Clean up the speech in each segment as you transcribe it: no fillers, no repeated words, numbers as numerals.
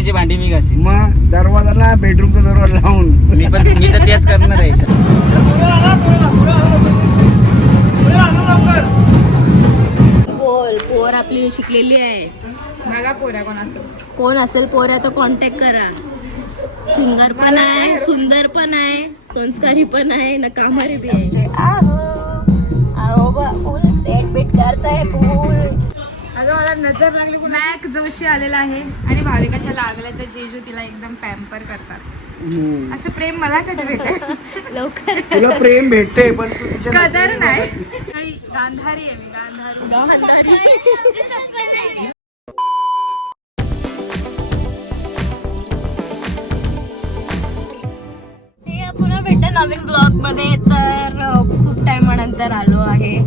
रात्रीची भांडी मी घासी. मग दरवाजाला बेडरूमचा दरवाजा लावून मी तर तेच करणार आहे. बोल पोर आपली शिकलेली आहे. बघा पोऱ्या कोण असेल पोऱ्या तर कॉन्टॅक्ट करा. सिंगर पण आहे, सुंदर पण आहे, संस्कारी पण आहे, ना कामारी बी आहे. आहो बा फुल सेट बीट करताय फुल. अगं मला नजर लागली मॅक जोशी आलेला आहे आणि भाविकाच्या लागल्या तर जेजू तिला एकदम पॅम्पर करतात. असं प्रेम मला कधी भेटेल लवकर तुला प्रेम भेटते पण तू तिच्या कदर नाही. गांधारी आहे मी, गांधारी. पुन्हा भेटते नवीन ब्लॉग मध्ये. तर खूप टायमानंतर आलो आहे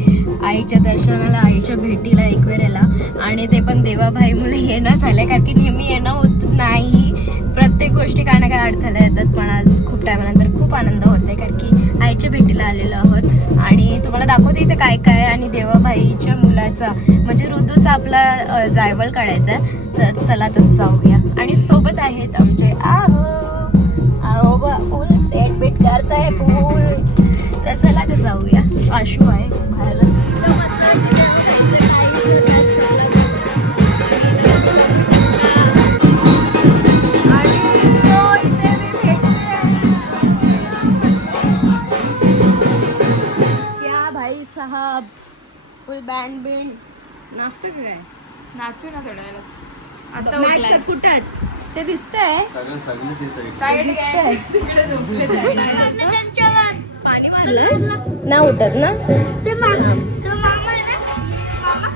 आईच्या दर्शनाला, आईच्या भेटीला एकवेळेला, आणि ते पण देवाभाईमुळे येणं झालंय. कारण की नेहमी येणं होत नाही, प्रत्येक गोष्टी काय ना काय अडथळा येतात. पण आज खूप टायमानंतर खूप आनंद होतोय कारण की आईच्या भेटीला आलेलो आहोत. आणि तुम्हाला दाखवते इथे काय काय. आणि देवाभाईच्या मुलाचा म्हणजे ऋतूचा आपला जायवळ काढायचा. तर चला तर जाऊया. आणि सोबत आहेत आमचे आहो बा फुल सेट बीट करताय फुल. तर चला तर जाऊया. आशू आहे बाहेरच. क्या भाई साहब फुल बँड बिंड नाचतं काय? नाचू ना थोड्या वेळात. आता मॅक्स उठलाय. कुठं ते दिसतंय काय दिसतंय तिकडे झोपले ना उठत ना.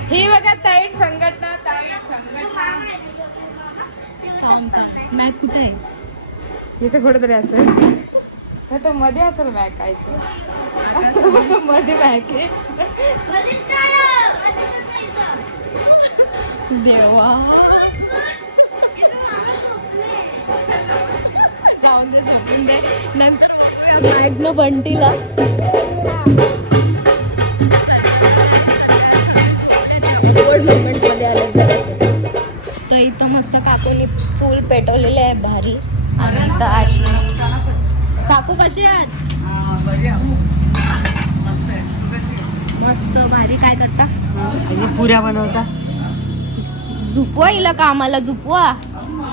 ही बघा ताईट संघटना, ताईट संघटना. मॅक कुठे आहे? इथे कुठेतरी असेल. नाही तो मध्ये असेल मॅक काय तो मध्ये मॅक आहे. देवा जाऊन दे, झोपून दे. नंतर मॅक न बंटीला मोमेंट मध्ये आले. तर इथं मस्त काकूनी चूल पेटवलेली आहे भारी. आणि इथं आश्विनी. काकू कशी आहेत? मस्त भारी. काय करता? पुऱ्या बनवता. झुपवा हिला कामाला, झुपवा.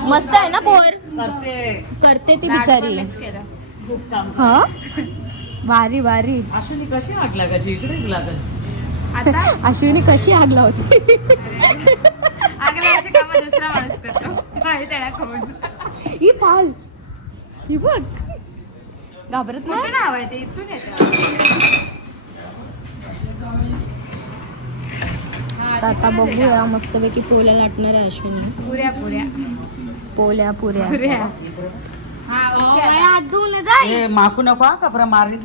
मस्त आहे ना पोर. करते ती बिचारी. हा भारी भारी. अश्विनी कशी आग लागायची इकडे लागत. आता अश्विनी कशी आग लावते. आगल्याचे काम दुसरा माणूस करतो. बाहेर त्याला खबर ही पाल ही बघ घाबरत नाही. कुठं नाव आहे ते? इथून येतं. तर आता बघूया मस्तपैकी पोल्या लाटणार आहे अश्विनी. पुऱ्या पुऱ्या पोल्या पुऱ्या. पुऱ्या. हा ओके. हात धुवून जाय. ए माकू नको हा कपडा मारली.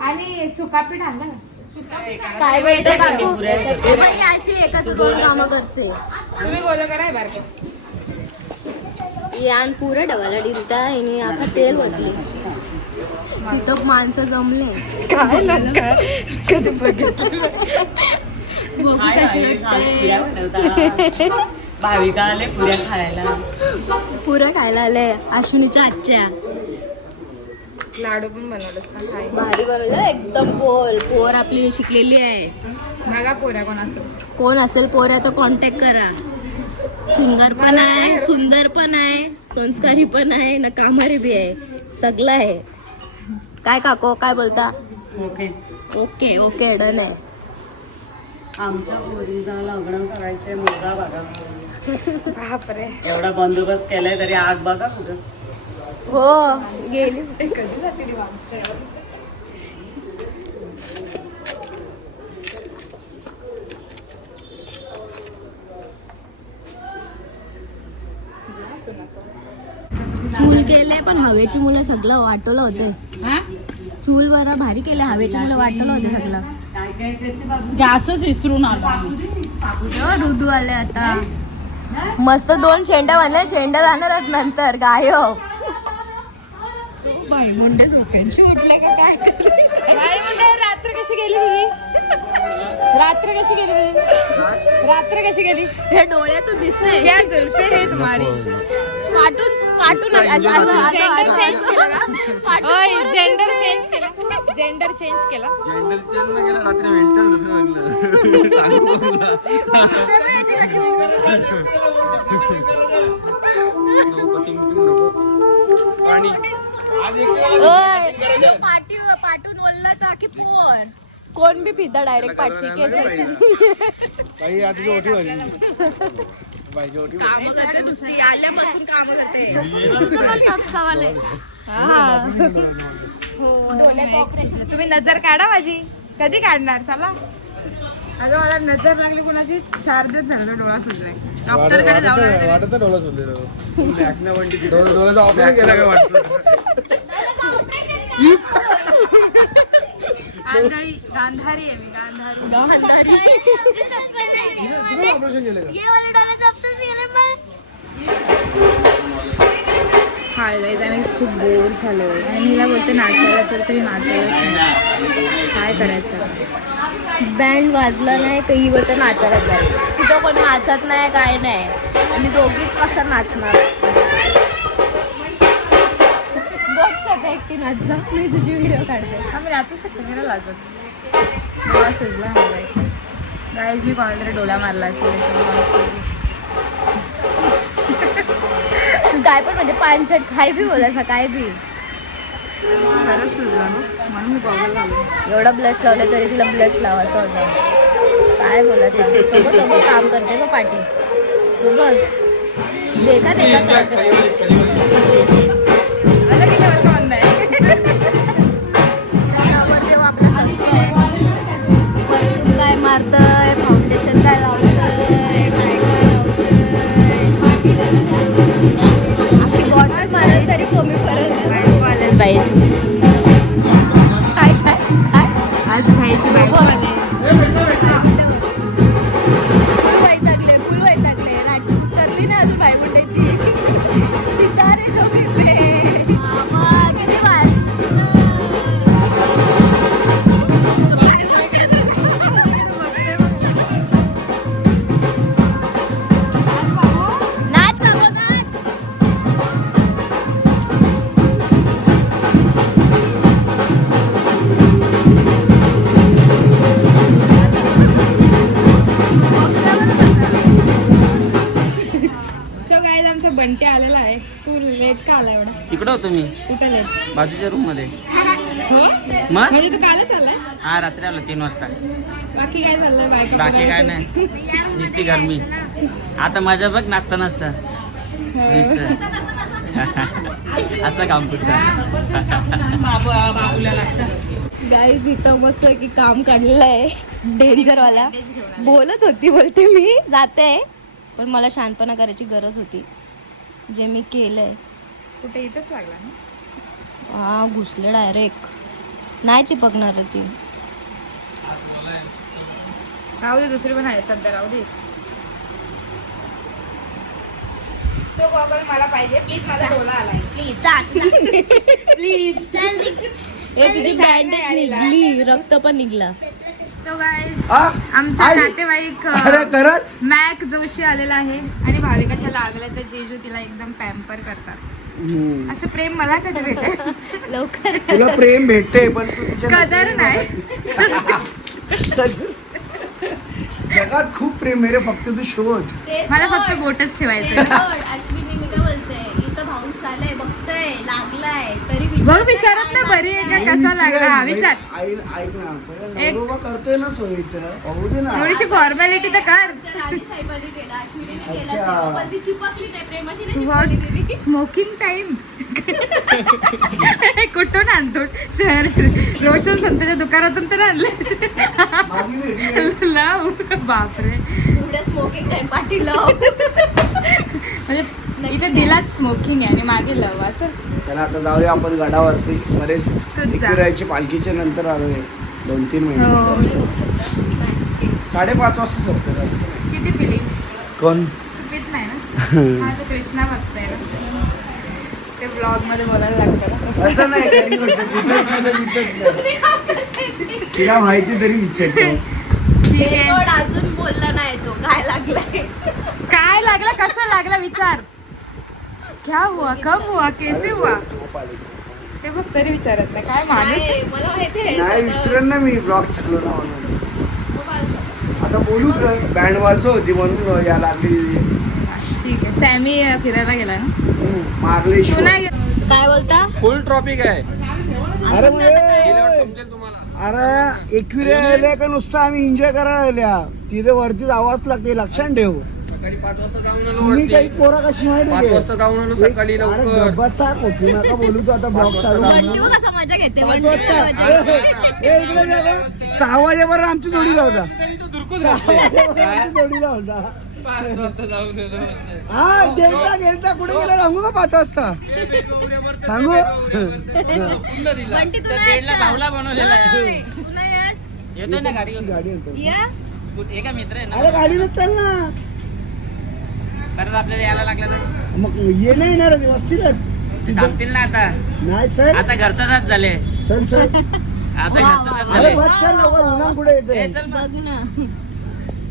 आणि सुकापीठ आणलं. काय बोलते काकू? हे बाई अशी एकच दोन कामं करते. तुम्ही बोल करा बारक. यान पुरं डबाला डिलता आणि आता तेल होती. तिथं माणसं जमले. काय कधी बघितलं. बघू कशी वाटते. भाविका आले पुऱ्या खायला. पुरं खायला आले अश्विनीच्या आजच्या. लाडू पण बनवलं. भारी बनवलं एकदम. गोल पोर आपली शिकलेली आहे. बघा पोऱ्या कोण असेल. कोण असेल पोऱ्या तर कॉन्टॅक्ट करा. सिंगर पण आहे, सुंदर पण आहे, संस्कारी पण आहे, ना कामारी बी आहे. सगळं आहे. काय काको काय बोलता? ओके ओके ओके डन आहे. आमच्या पोरीचा लग्न करायचे मुलगा बघा. बापरे. एवढा बंदोबस्त केलाय तरी आग बघा कुठं. हो गेली. कधी जाते ती माणसं. चूल केले पण हवेची मुलं सगळं वाटवलं होते. चूल बरं भारी केले. हवेची मुलं वाटवलं होते सगळं. गॅसच विसरून आला. ऋतू आले आता. मस्त 2 शेंड्या बनल्या. शेंड्या जाणारच नंतर गायब. बाई मुंडे झोपेंशी उठले का काय? रात्र कशी गेली तुझी? रात्र कशी गेली रात्र कशी गेली हे डोळ्यातून दिसते क्या जुल्फे है तुम्हारी पाठून पाठून जेंडर चेंज केला का ओय जेंडर चेंज केला जेंडर चेंज केला पाठून बोलला का की पोर कोण बी पिता डायरेक्ट पाठशी केस काही आधी ओटी भरली पाहिजे ओटी कामं करते नुसती आल्यापासून कामं करते तुझं पण तोच सवाल आहे तुम्ही नजर काढा माझी कधी काढणार चला अगं मला नजर लागली कुणाची 4 दिवस झाले तो डोळा सुजलाय डॉक्टरकडे जाऊन आले. वाटत डोळा सोडले डोळ्याचा ऑपरेशन केला काय वाटतं गांधारी आहे मी गांधारी तिला ऑपरेशन केलं का हाय गाईज आम्ही खूप बोर झालो आहे आणि हिला बोलते नाचायला असेल तरी नाचायलाच नाही काय करायचं बँड वाजला नाही काही तर नाचायला जाईल तिथं कोणी नाचत नाही काय नाही आणि दोघीच कसं नाचणार बॉक्स आता एकटी नाच जा मी तुझी व्हिडिओ काढते आम्ही नाचू शकतो मी ना लाजत डोळा सुजला गाईज मी कोणाला तरी डोळा मारला असेल काय पण म्हणजे पानचट काय बी बोलायचा काय बी खरंच सुजला ना म्हणून मी गॉगल घालू एवढा ब्लश लावला तरी तिला ब्लश लावायचा होता काय बोलायचं तो बघ काम करते का पाठी तो बघ देखा सगळं मला गेलं मला कोण नाही आपलं सस्तं आहे परफ्यूम काय मारतंय फाउंडेशन काय लावतंय काय आपली बॉटल मारल तरी कमी पडत बाईची काय काय काय आज खायची बायको आले फुल वैतागले राज्य उतरली ना अजून भाईमुंडेची सितारे जो पिपे किती नाच काको नाच सो गाईज आमचा बंटे आलेला आहे तू लेट का आला एवढा तिकडं होतो मी कुठं लेट बाजूच्या रूम मध्ये हो मग म्हणजे तू कालच आलाय हा रात्री आलो 3 वाजता बाकी काय चाललंय बायको बाकी काय नाही दिसती गरमी आता मजा बघ नाचता नाचता दिसत असं काम कुठं गाईज इथं मस्त की काम काढलेलं आहे डेंजरवाला बोलत होती बोलते मी जाते पण मला शांतपणा करायची गरज होती जे मी केलंय कुठे इथंच लागला ना हा घुसले डायरेक्ट नाही चिपकणार ती राहू दे दुसरी पण आहे सध्या राहू दे तो गॉगल मला पाहिजे प्लीज माझा डोला आलाय प्लीज प्लीज ए तुझी बँडेज निघली रक्त पण निघला सो गाईज आ? आमचा आई? नातेवाईक अरे खरंच मॅक जोशी आलेला आहे आणि भाविकाच्या लागल्या तर जेजू तिला एकदम पॅम्पर करतात असं प्रेम मला कधी भेटेल लवकर तुला प्रेम भेटते पण तू तिच्या कदर नाही जगात खूप प्रेम आहे रे फक्त तू शोध मला फक्त बोटच ठेवायचं अश्विनी मी काय बोलते इथं भाऊस आलाय बघतय लागलाय तरी बघ विचारत ना बरी आहे का कसा लागला हा विचार ऐक ना पहिला नवरोबा करतोय ना सोय इथं होऊ दे ना थोडीशी फॉर्मॅलिटी तर कर राणी साहेबांनी केला अश्विनीने केला अच्छा. तेव्हा पण ती चिपकली नाही प्रेमाची नाही चिपकली तिने स्मोकिंग टाइम कुठून आणतो शहर रोशन संतांच्या दुकानातून तर आणलं मागे भेटली. लाव बापरे पुढे स्मोकिंग टाइम पाठी लाव म्हणजे इथे दिलाच स्मोकिंग आहे आणि मागे लव असं चला आता जाऊया आपण गडावरती बरेच तूच जा. फिरायचे पालखीच्या नंतर आलोय 2-3 महिने हो 5:30 वाजता झोपतो असं किती पिली कोण तू पित नाही ना हा तो कृष्णा बघतोय ना ते ब्लॉग मध्ये बोलायला लागतं असं नाही काही गोष्ट तिथंच नाही. तिला माहिती तरी विचारतो ठीक आहे. सोड, अजून बोलला नाही तो काय लागलाय. काय लागलं कसं लागलं विचार. क्या हुआ कब हुआ कैसे हुआ ते बघ तरी विचारत नाही काय माणूस. नाही, मला माहिती आहे. नाही विचारेन ना मी ब्लॉग चालू ना म्हणून. आता बोलू का बँड वाजव होती म्हणून या लागली. ठीक आहे. सॅमी फिरायला गेला ना. मारले तू नाही गेला? काय बोलता. फुल ट्रॉपिक आहे. अरे अरे एकविरा आल्या का नुसतं आम्ही एन्जॉय करायला आल्या. तिथे वरतीच आवाज लागते लक्षात ठेव. सकाळी 5 वाजता जाऊन तुम्ही काही पोरा कशी माहिती 5 वाजता जाऊन आलो सकाळी लवकर. बसा होती नका बोलू तू आता ब्लॉग चालू बंटी बघ कसा मजा घेते. 5 बंटी वाजता बघ मजा घेते. ए, इकडे बघा. 6 वाजेपर्यंत आमची जोडीला होता. 6 वाजेपर्यंत आमची जोडीला होता. हा गेलता कुठे गेला सांगू का 5 वाजता सांगू. बंटी तुला बेडला भावला बनवलेला आहे. तुला यश येतोय ना गाडी. गाडी आणतो. या एका मित्र आहे अरे ना. गाडीनच चल ना. परत आपल्याला यायला लागलं तर मग ये नाही येणार वस्तीलाच ते थांबतील ना आता. नाही चल आता घरचा साथ झाले. चल चल. आता वा, घरचा साथ वा. अरे झाले. बस चल लवकर उन्हान कुठे ए, येते. चल मग. बघ ना.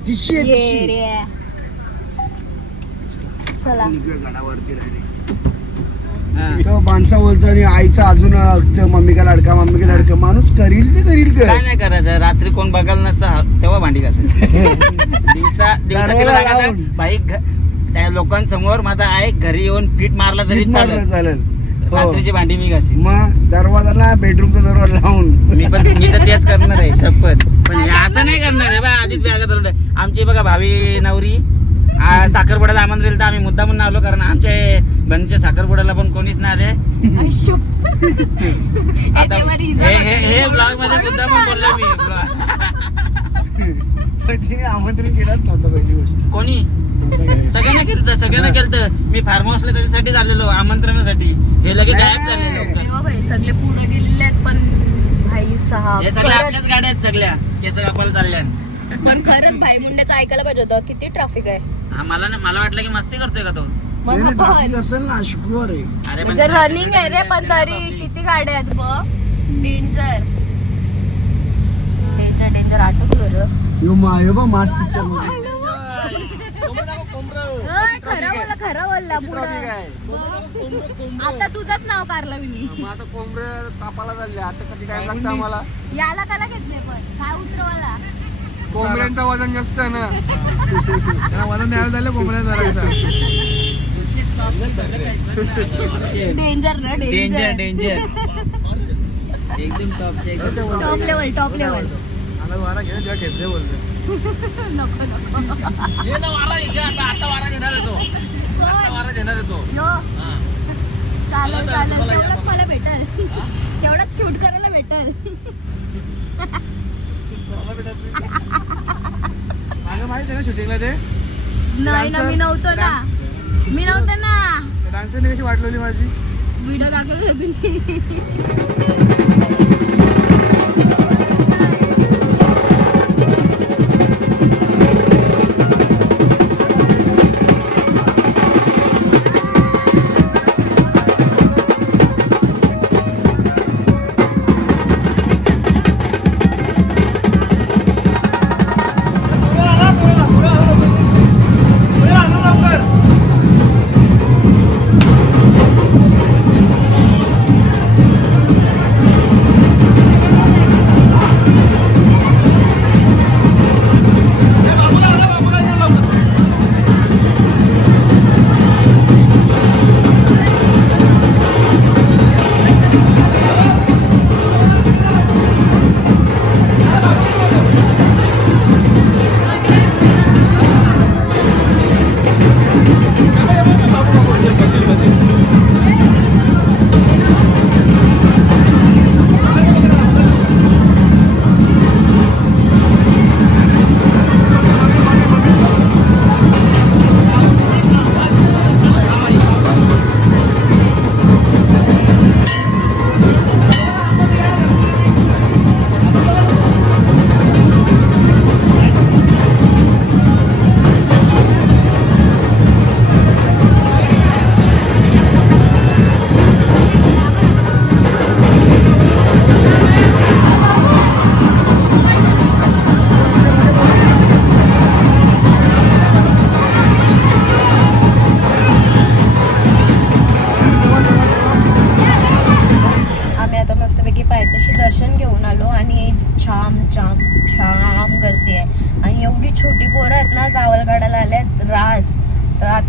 दिशी आहे, ये दिशी. रे. चला गडावरती राहिली. हा. तो माणसा बोलतो आणि आईचा अजून मम्मी का लाडका मम्मी का लाडका. माणूस करील ते करील काय काय. नाही करायचं. रात्री कोण बघायला नसतं तेव्हा भांडी घासायची. दिवसा तिला दरवाजा सांगायचं लावून. बाई त्या लोकांसमोर माझा आहे घरी येऊन पीठ मारला तरी चालेल. चालेल हो. रात्रीची भांडी मी घासीन. मग दरवाजा ना बेडरूमचा दरवाजा लावून. मी तर तेच करणार आहे शपथ. पण हे असं नाही करणार आहे बा. आधीच बॅगा धरून ठेव. आमची बघा भावी नवरी साखरपुड्याला आमंत्रण दिलं तर आम्ही मुद्दा म्हणून आलो कारण आमच्या बहिणीच्या साखरपुड्याला पण कोणीच नाही आले. आता हे ब्लॉग मध्ये मुद्दा पण बोललो मी. पण तिने आमंत्रण केलंच नव्हतं पहिली गोष्ट. कोणी सगळ्यांना केलं. मी फार्म हाऊसला त्याच्यासाठी आलेलो आमंत्रणासाठी. हे लगेच गायब झाले लोक. तेव्हा भाई सगळे पुढे गेलेले आहेत पण भाई साहेब हे सगळ्या आपल्याच गाड्या आहेत सगळ्या. केस कापायला चालल्या. पण खरंच भाई मुंडेचं ऐकायला पाहिजे होतं. किती ट्रॅफिक आहे. मला वाटलं की मस्ती करतोय का तो. मग नाही, आपण traffic असेल ना शुक्रवार आहे. अरे पण म्हणजे रनिंग आहे रे पण तरी किती गाड्या आहेत बघ. Danger danger आटोकलो ray. Yo my बा मास पिक्चर मध्ये. खरं बोलला पुढं. आता तुझंच नाव काढलं मी. आता कोंबड्या कापायला झाले. आता कधी काय लागतं आम्हाला. याला काला घेतले पण काय उतरवाला. कोंबड्यांचं वजन जास्त आहे ना. त्याला वजन द्यायला झालं कोंबड्या जरासा. डेंजर ना डेंजर डेंजर. डेंजर एकदम टॉप लेवल. अंगात वारा घे तेव्हा ठेपले बोलतो. नको आता वारा घेणार आहे तो. आता वारा घेणार आहे तो. यो चालेल तेवढंच मला भेटल. तेवढंच शूट करायला भेटल. मागं माहिती आहे ना शूटिंगला ते नाही ना मी नव्हतो ना. डान्सरने कशी वाटलेली माझी. व्हिडिओ दाखवला ना तुम्ही.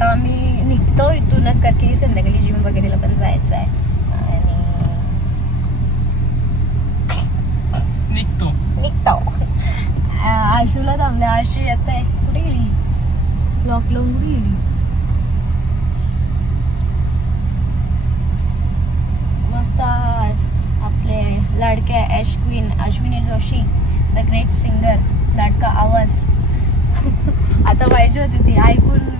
आता आम्ही निघतो इथूनच, कारण की संध्याकाळी जिम वगैरेला पण जायचं आहे. आणि निघतो. आशूला थांबले. आशू येत आहे. कुठे गेली? लॉक लावून कुठे गेली? मस्त आपले लाडक्या Ashwini Joshi, the great singer, लाडका आवाज. आता पाहिजे होती ती, ऐकून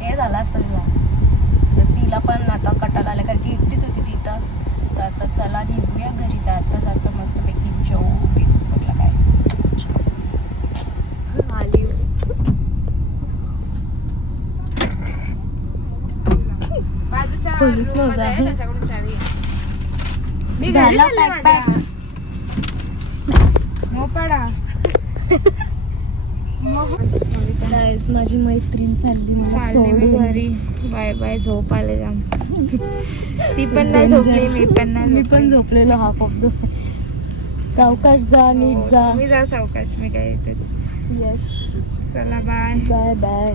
हे झालं असतं तिला. तर तिला पण आता कटाला आलं, कारण की एकटीच होती ती तर. तर आता चला निघूया घरी. जाता मस्तपैकी जेवू पिऊ सगळं काय आली. बाजूच्या पोलीस room मध्ये नव्हता. आहे, त्याच्याकडून चावी आहे. मी घरी झाला चालले pack, माझ्या. मोपाडा. Guys, माझी मैत्रीण चालली मला चालले मी सोडून. घरी. Bye bye. झोप आले जाम. ती पण नाही झोपली, मी पण नाही मी झोपली. पण झोपलेलो हाफ ऑफ द. सावकाश जा, नीट जा. तुम्ही जा सावकाश, मी काय येते. यस, चला बाय. Bye bye.